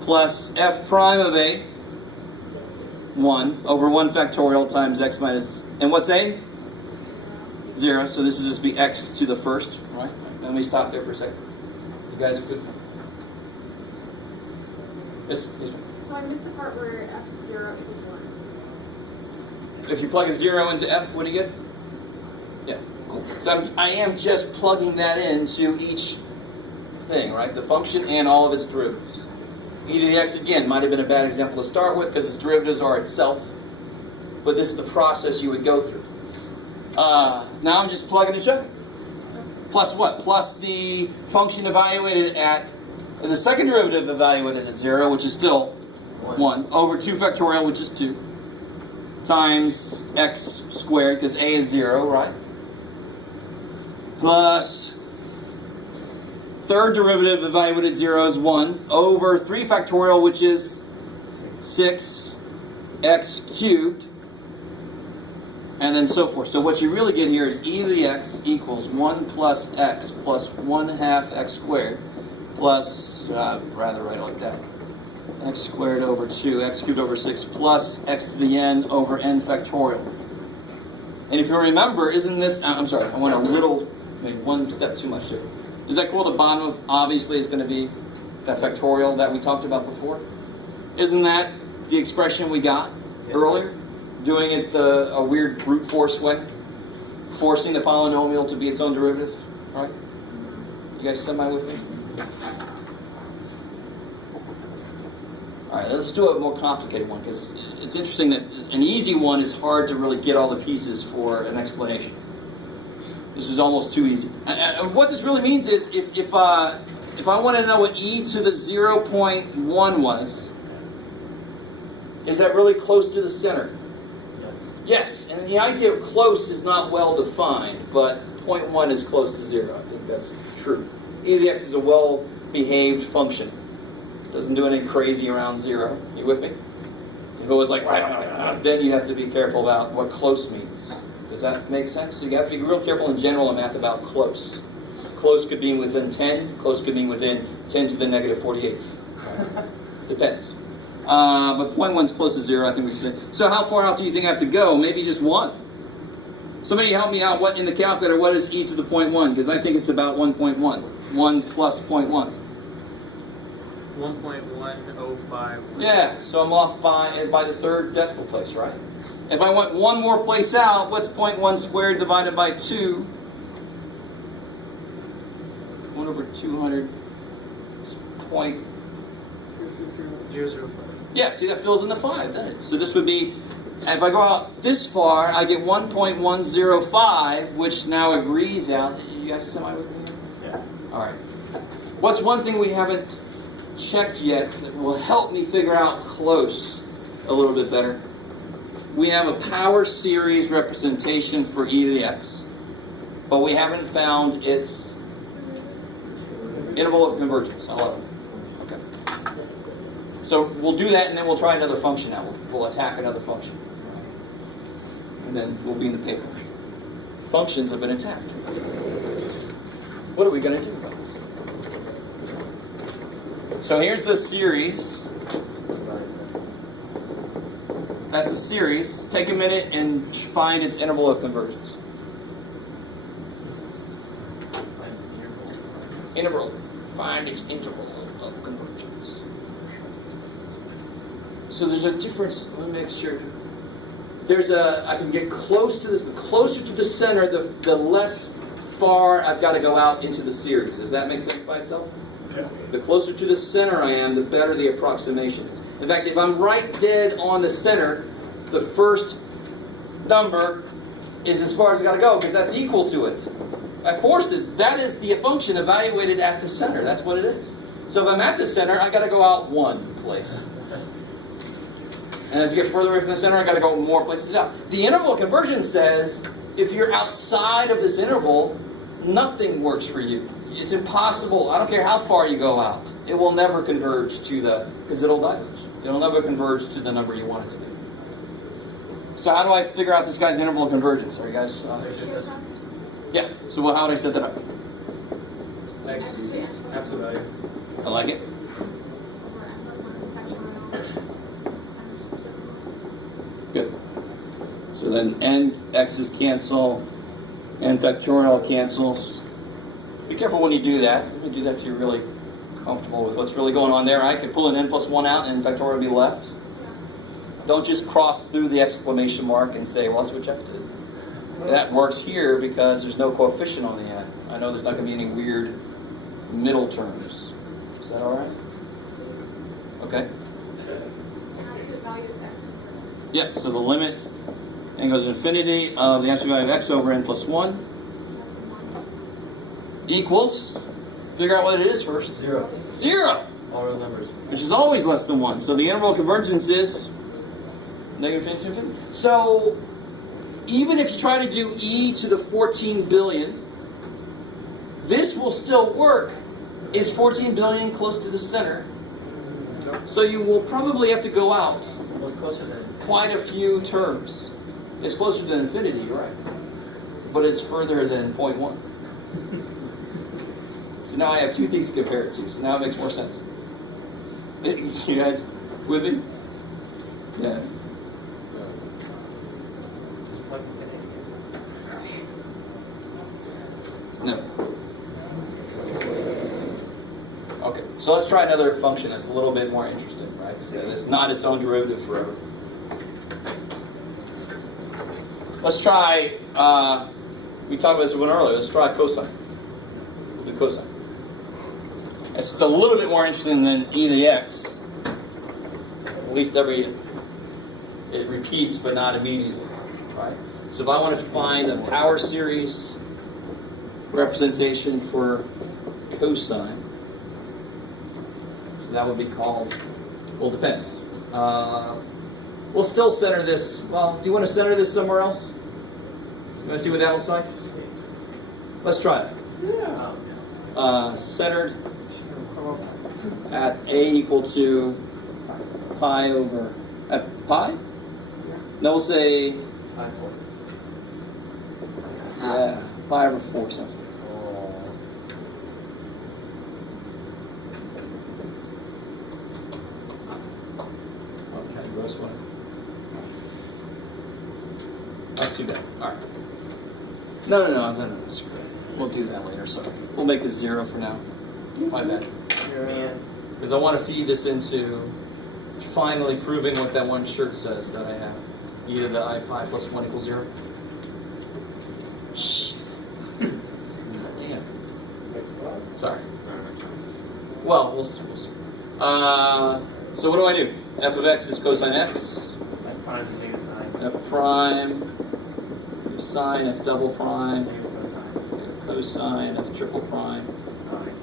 plus f prime of a, 1, over 1 factorial times x minus, and what's a? 0, so this will just be x to the first, right? Let me stop there for a second. You guys good? Yes, yes. So I missed the part where f0 equals 1. If you plug a 0 into f, what do you get? Yeah. So I am just plugging that into each thing, right? The function and all of its derivatives. E to the x, again, might have been a bad example to start with because its derivatives are itself. But this is the process you would go through. Now I'm just plugging and chugging. Plus what? Plus the function evaluated at, the second derivative evaluated at 0, which is still 1, over 2 factorial, which is 2, times x squared, because a is 0, right? Plus third derivative evaluated at 0 is 1, over 3 factorial, which is 6x cubed, and then so forth. So what you really get here is e to the x equals 1 plus x plus 1/2 x squared plus, rather write it like that, x squared over 2, x cubed over 6 plus x to the n over n factorial. And if you remember, isn't this, I'm sorry, I went a little, maybe one step too much there. Is that cool? The bottom of obviously is going to be that factorial that we talked about before. Isn't that the expression we got earlier? Doing it a weird brute force way, forcing the polynomial to be its own derivative, right? You guys semi with me? All right, let's do a more complicated one because it's interesting that an easy one is hard to really get all the pieces for an explanation. This is almost too easy. And what this really means is if I want to know what e to the 0.1 was, is that really close to the center? Yes, and the idea of close is not well defined, but 0.1 is close to 0. I think that's true. E to the x is a well-behaved function. Doesn't do anything crazy around 0. You with me? If it was like, then you have to be careful about what close means. Does that make sense? So you have to be real careful in general in math about close. Close could be within 10. Close could be within 10 to the negative 48. Depends. But 0.1 is close to 0, I think we can say. So how far out do you think I have to go? Maybe just 1. Somebody help me out. What in the calculator, what is e to the 0.1? Because I think it's about 1.1. 1 plus 0.1. 1.105. Yeah, so I'm off by the third decimal place, right? If I went one more place out, what's 0.1 squared divided by 2? 1 over 200 is 0.005. Yeah, see, that fills in the 5, doesn't it? So this would be, if I go out this far, I get 1.105, which now agrees out. You guys semi with me? Yeah. All right. What's one thing we haven't checked yet that will help me figure out close a little bit better? We have a power series representation for e to the x, but we haven't found its interval of convergence. I love it. Okay. So we'll do that, and then we'll try another function now. We'll attack another function. And then we'll be in the paper. Functions have been attacked. What are we going to do about this? So here's the series. That's a series. Take a minute and find its interval of convergence. Interval. Find its interval of convergence. So there's a difference. Let me make sure. I can get close to this. The closer to the center, the less far I've got to go out into the series. Does that make sense by itself? Yeah. The closer to the center I am, the better the approximation is. In fact, if I'm right dead on the center, the first number is as far as I got to go because that's equal to it. I forced it. That is the function evaluated at the center. That's what it is. So if I'm at the center, I got to go out one place. And as you get further away from the center, I got to go more places out. The interval of convergence says if you're outside of this interval, nothing works for you. It's impossible. I don't care how far you go out. It will never converge to because it'll diverge. It'll never converge to the number you want it to be. So how do I figure out this guy's interval of convergence? Are you guys? Yeah. So how would I set that up? X, absolute value. I like it. So then n x's cancel, n factorial cancels. Be careful when you do that. You can do that if you're really comfortable with what's really going on there. I could pull an n plus 1 out and n factorial would be left. Don't just cross through the exclamation mark and say, well, that's what Jeff did. That works here because there's no coefficient on the end. I know there's not going to be any weird middle terms. Is that all right? Okay. Absolute value of x. Yep, so the limit n goes to infinity of the absolute value of x over n plus 1 equals, figure out what it is first. 0. 0! All real numbers. Which is always less than 1. So the interval convergence is negative infinity to infinity. So even if you try to do e to the 14 billion, this will still work. Is 14 billion close to the center? So you will probably have to go out What's closer than? quite a few terms. It's closer to infinity, you're right. But it's further than 0.1. So now I have two things to compare it to. So now it makes more sense. You guys with me? Yeah. No. Okay, so let's try another function that's a little bit more interesting, right? So it's not its own derivative forever. Let's try, we talked about this one earlier, let's try cosine. We'll do cosine. It's a little bit more interesting than e to the x. At least it repeats, but not immediately, right? So if I wanted to find a power series representation for cosine, so that would be called, well, it depends. We'll still center this, well, do you want to center this somewhere else? You want to see what that looks like? Let's try it. Yeah. Centered at a equal to pi over, at pi? No, we'll say, 5/4. yeah, pi over 4 sounds good. Okay, gross one. That's too bad. All right. No, that's great. We'll do that later. So we'll make this 0 for now. My bad. Because I want to feed this into finally proving what that one shirt says that I have. E to the I pi plus 1 equals 0. Shit. Damn. Sorry. Well, we'll see. So what do I do? F of x is cosine x. F prime is negative sine. F prime, sine, F double prime, Negative cosine. cosine, F triple prime, Sine.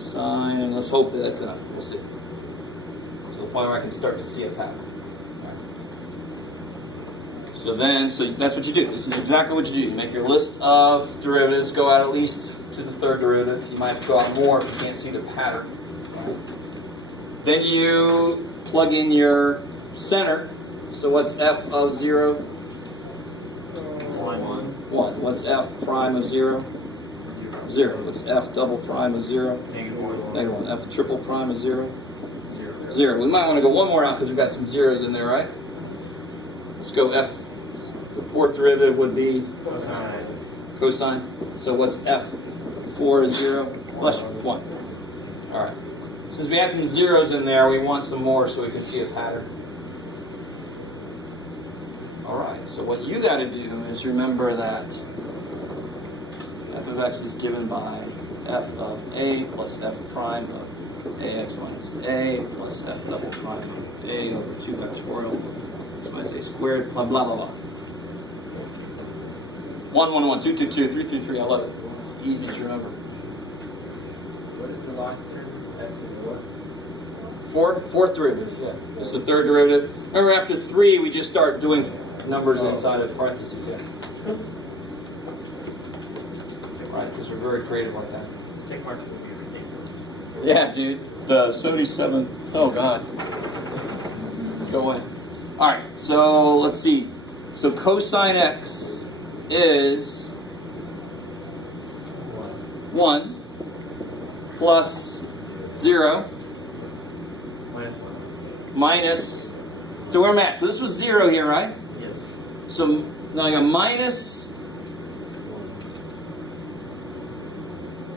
sine, and let's hope that that's enough. We'll see. To the point where I can start to see a pattern. So that's what you do. This is exactly what you do. You make your list of derivatives, go out at least to the third derivative. You might have to go out more if you can't see the pattern. Then you plug in your center. So what's f of 0? 1. 1. What's f prime of 0? 0. What's f double prime of 0? Negative 1. Negative 1. F triple prime of 0? 0. 0. We might want to go one more out because we've got some zeros in there, right? Let's go f. The fourth derivative would be Cosine. cosine. So what's f? 4 is 0 plus 1. All right. Since we had some zeros in there, we want some more so we can see a pattern. All right. So what you got to do is remember that f of x is given by f of a plus f prime of ax minus a plus f double prime of a over 2 factorial minus a squared, blah, blah, blah, blah. 1, 1, 1, 2, 2, 2, 3, 3, 3. I love it. It's easy to remember. What is the last term? F is what? Fourth derivative, yeah. It's the third derivative. Remember, after 3, we just start doing numbers inside of parentheses, yeah. Right, because we're very creative like that. Check marks would be ridiculous. Yeah, dude. The 77. Oh, God. Go away. All right, so let's see. So cosine x is 1 plus 0 Minus 1. minus, so where am I at? So this was 0 here, right? Yes. So now I got minus,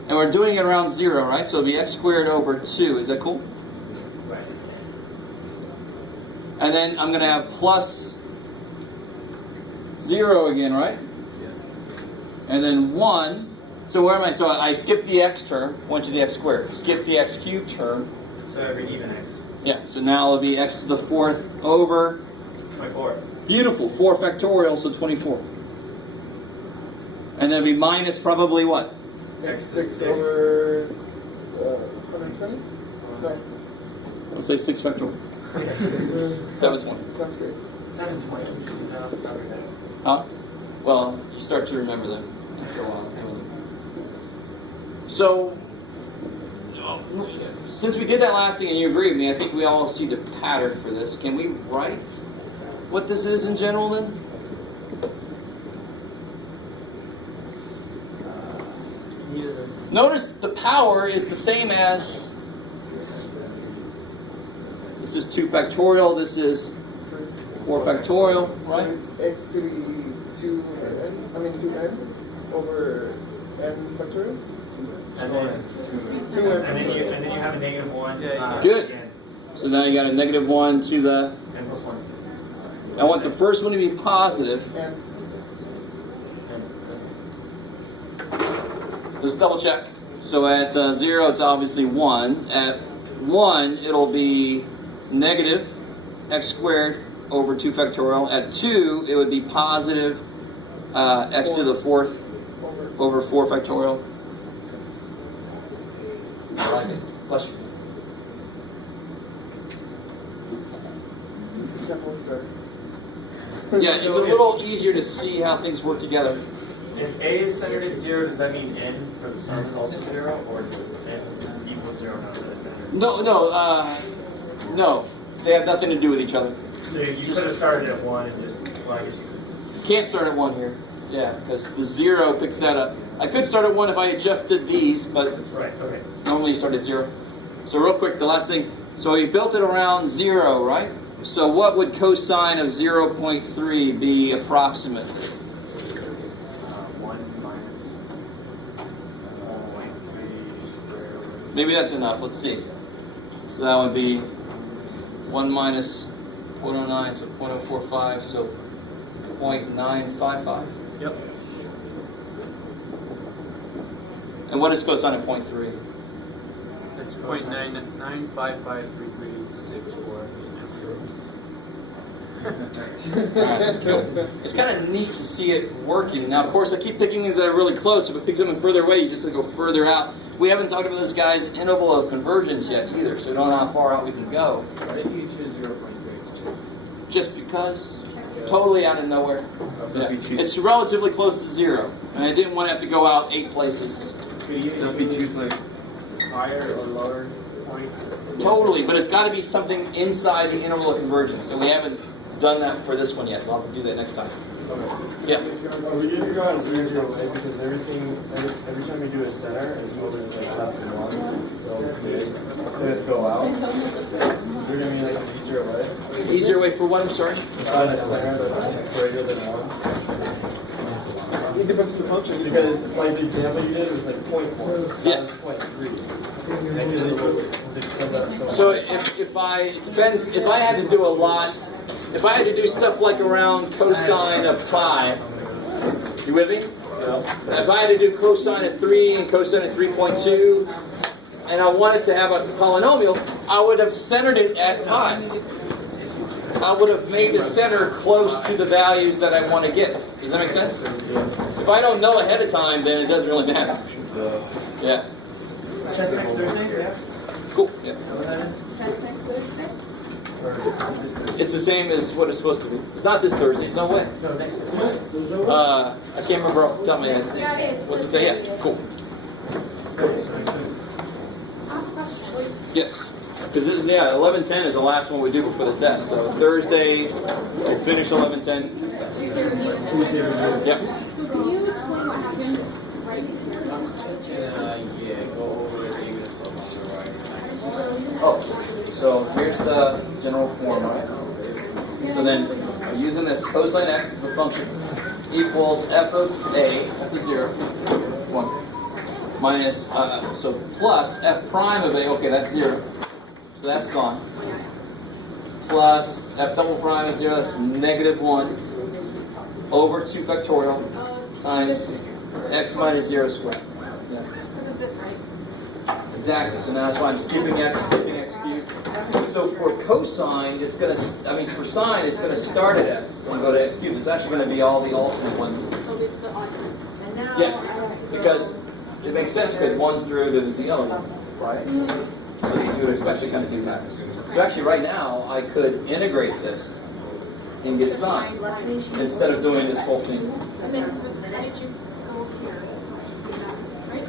and we're doing it around 0, right? So it'll be x squared over 2. Is that cool? Right. And then I'm going to have plus 0 again, right? And then 1. So where am I? So I skipped the x term, went to the x squared. Skip the x cubed term. So every even x. Yeah, so now it'll be x to the 4th over 24. beautiful, 4 factorial, so 24. And then it'll be minus probably what? X 6 over 120? No, Let's say 6 factorial. 720. sounds great. 720. No, not very bad. Huh? Well, you start to remember them after a while. So, since we did that last thing and you agree with me, I think we all see the pattern for this. Can we write what this is in general then? Notice the power is the same as, this is 2 factorial, this is 4 factorial, right? So it's x to the 2n over n factorial? And then, 2n and then you have a negative 1. Good. Again. So now you got a negative 1 to the, N plus 1. I want the first one to be positive. and Let's double check. So at 0, it's obviously 1. At 1, it'll be negative x squared over 2 factorial. At 2, it would be positive x to the 4th over 4 factorial. I like it. Bless you. this is simple better. Yeah, it's a little easier to see how things work together. If A is centered at 0, does that mean N for the sum is also 0? Or does N equals 0 not really matter? No. They have nothing to do with each other. So you could have started at 1 and just, well, I guess you could. You can't start at 1 here. Yeah, because the 0 picks that up. I could start at 1 if I adjusted these, but Right, okay. normally you start at 0. So real quick, the last thing. So we built it around 0, right? So what would cosine of 0.3 be approximately? 1 minus 0.3 squared over. Maybe that's enough. Let's see. So that would be 1 minus 0.09, so 0.045, so 0.955. Yep. And what is cosine of 0.3? It's 0.9955334. Alright, cool. It's kind of neat to see it working. Now, of course, I keep picking things that are really close. If it picks something further away, you just go further out. We haven't talked about this guy's interval of convergence yet either, so we don't know how far out we can go. What if you choose 0.3? Just because, totally out of nowhere. So if you choose, It's relatively close to 0, and I didn't want to have to go out 8 places. so if you choose like higher or lower point? Totally, but it's got to be something inside the interval of convergence, so we haven't done that for this one yet. We'll have to do that next time. Yeah. We didn't go out 0 0 way because every time we do a center, it's always like less than 1. So it fill out. You know what I mean? Like an easier way. Easier way for what? I'm sorry. Find a center that's greater than 1. It depends on the function because like the example you did was like 0.4. Yes. 0.3. So if it depends, if I had to do a lot, if I had to do stuff like around cosine of 5, you with me? Yeah. If I had to do cosine of 3 and cosine of 3.2, and I wanted to have a polynomial, I would have centered it at pi. I would have made the center close to the values that I want to get. Does that make sense? If I don't know ahead of time, then it doesn't really matter. Yeah. Test next Thursday? Yeah. Cool. Yeah. Test next Thursday? It's the same as what it's supposed to be. It's not this Thursday. There's no way. No, next Thursday. I can't remember off the top of my head. Yeah, it is. What's it say? Yeah. Cool. Question. Yes. Because 11:10 is the last one we do before the test. So Thursday, we finish 11:10. Tuesday review and then. Yep. So can you explain what happened right Yeah, go over the English Oh, so here's the general form, right? So then using this cosine x as the function equals f of a, f of 0, 1, minus, so plus f prime of a, okay, that's 0, so that's gone, plus f double prime of 0, that's negative 1, over 2 factorial times x minus 0 squared. Yeah. Because of this, right? Exactly, so now that's why I'm skipping x cubed. So for cosine, it's going to, for sine, it's going to start at x and go to x cubed. It's actually going to be all the alternate ones. So the alternates. And now I Yeah, have to go. because it makes sense because one's derivative is the other one, right? So you would expect to kind of do that. So actually right now, I could integrate this and get sine instead of doing this whole thing. And then how did you go here? Right?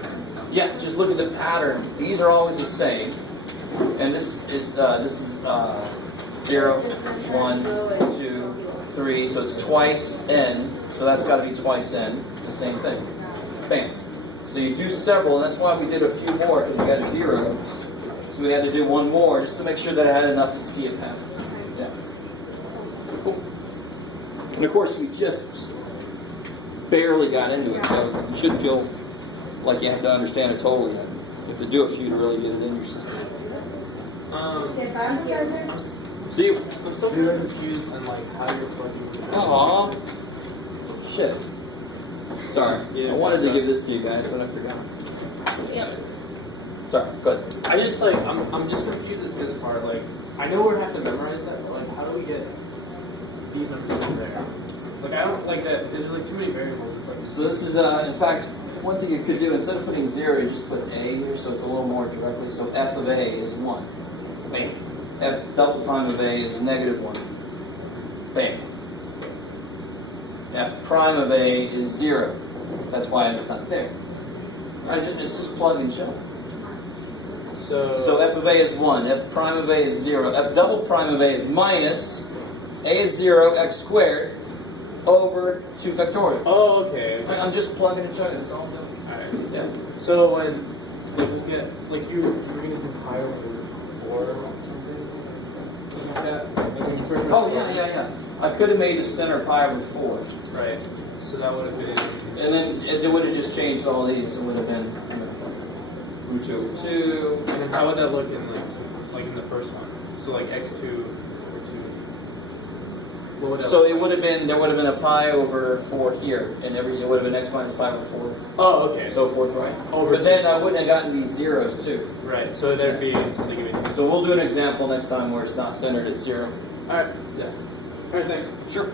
Yeah, just look at the pattern. These are always the same. And this is 0, 1, 2, 3. So it's twice n. So that's got to be twice n. The same thing. Bam. So you do several, and that's why we did a few more, because we got 0. So we had to do one more just to make sure that I had enough to see it happen. Yeah. Cool. And of course, we just barely got into it. So you shouldn't feel like you have to understand it totally yet. You have to do a few to really get it in your system. See you. I'm still kind of confused on like how you're plugging. Aww. Shit. Sorry. Yeah, I wanted to that's give this to you guys, but I forgot. Damn it. Sorry. Go ahead. I just like I'm just confused at this part. Like I know we have to memorize that, but like how do we get these numbers in there? Like I don't like that. There's like too many variables. It's like So this is, in fact, one thing you could do, instead of putting 0, you just put a here, so it's a little more directly. So f of a is 1. Bam. F double prime of a is negative 1. Bam. F prime of a is 0. That's why it's not there. It's just plug and show. So f of a is 1. F prime of a is 0. F double prime of a is minus. A is 0, x squared, over 2 factorial. oh okay. I'm just plugging and chugging. That's all I'm doing. Alright. Yeah. So when we get like you're going to do pi over 4 or something like that. Like when you first. Oh yeah. I could have made the center pi over 4. Right. So that would have been. And then it would have just changed all these. It would have been root 2 over 2. And then how would that look in like in the first one? So like x2 over 2. What would that So look it like? would have been, there would have been a pi over 4 here, and it would have been x minus pi over 4, Oh, okay. so forth, right? Over But then I wouldn't have gotten these zeros too. Right. So there'd be something in between. So we'll do an example next time where it's not centered at 0. All right. Yeah. All right. Thanks. Sure.